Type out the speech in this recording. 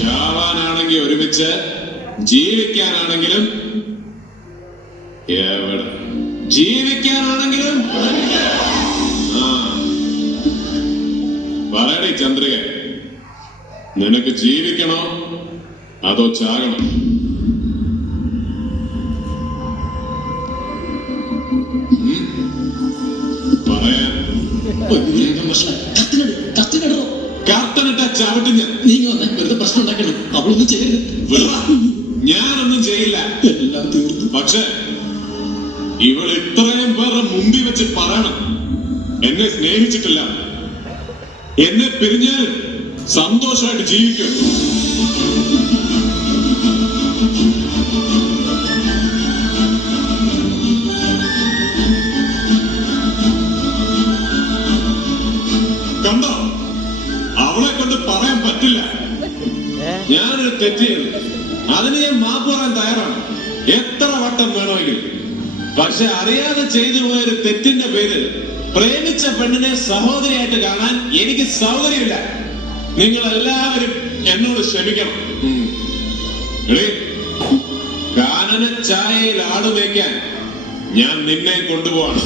ചാവാനാണെങ്കിൽ ഒരുമിച്ച്, ജീവിക്കാനാണെങ്കിലും എവിടെ, ജീവിക്കാനാണെങ്കിലും പറയണേ ചന്ദ്രിക, നിനക്ക് ജീവിക്കണോ അതോ ചാകണോ? പറയാൻ കർത്തനിട്ട ചവിട്ടി ഞാൻ. നീങ്ങ വന്നേ, വെറുതെ പ്രശ്നം ഉണ്ടാക്കണം. അവളൊന്നും ചെയ്യരുത്. ഞാനൊന്നും ചെയ്യില്ല. എല്ലാം തീർന്നു. പക്ഷെ ഇവൾ ഇത്രയും പേരുടെ മുമ്പിൽ വെച്ച് പറയണം എന്നെ സ്നേഹിച്ചിട്ടില്ല, എന്നെ പിരിഞ്ഞാൽ സന്തോഷമായിട്ട് ജീവിക്കും. കണ്ടോ, അവളെ കൊണ്ട് പറയാൻ പറ്റില്ല. ഞാനൊരു തെറ്റ് ചെയ്തു, അതിന് ഞാൻ മാപ്പ് പറയാൻ തയ്യാറാണ്, എത്ര വട്ടം വേണമെങ്കിൽ. പക്ഷെ അറിയാതെ ചെയ്തു പോയൊരു തെറ്റിന്റെ പേര് പ്രേമിച്ച പെണ്ണിനെ സഹോദരിയായിട്ട് കാണാൻ എനിക്ക് സൗകര്യമില്ല. നിങ്ങൾ എല്ലാവരും എന്നോട് ക്ഷമിക്കണം. കാനന ചായയിൽ ആട് വയ്ക്കാൻ ഞാൻ നിന്നെ കൊണ്ടുപോവാണ്.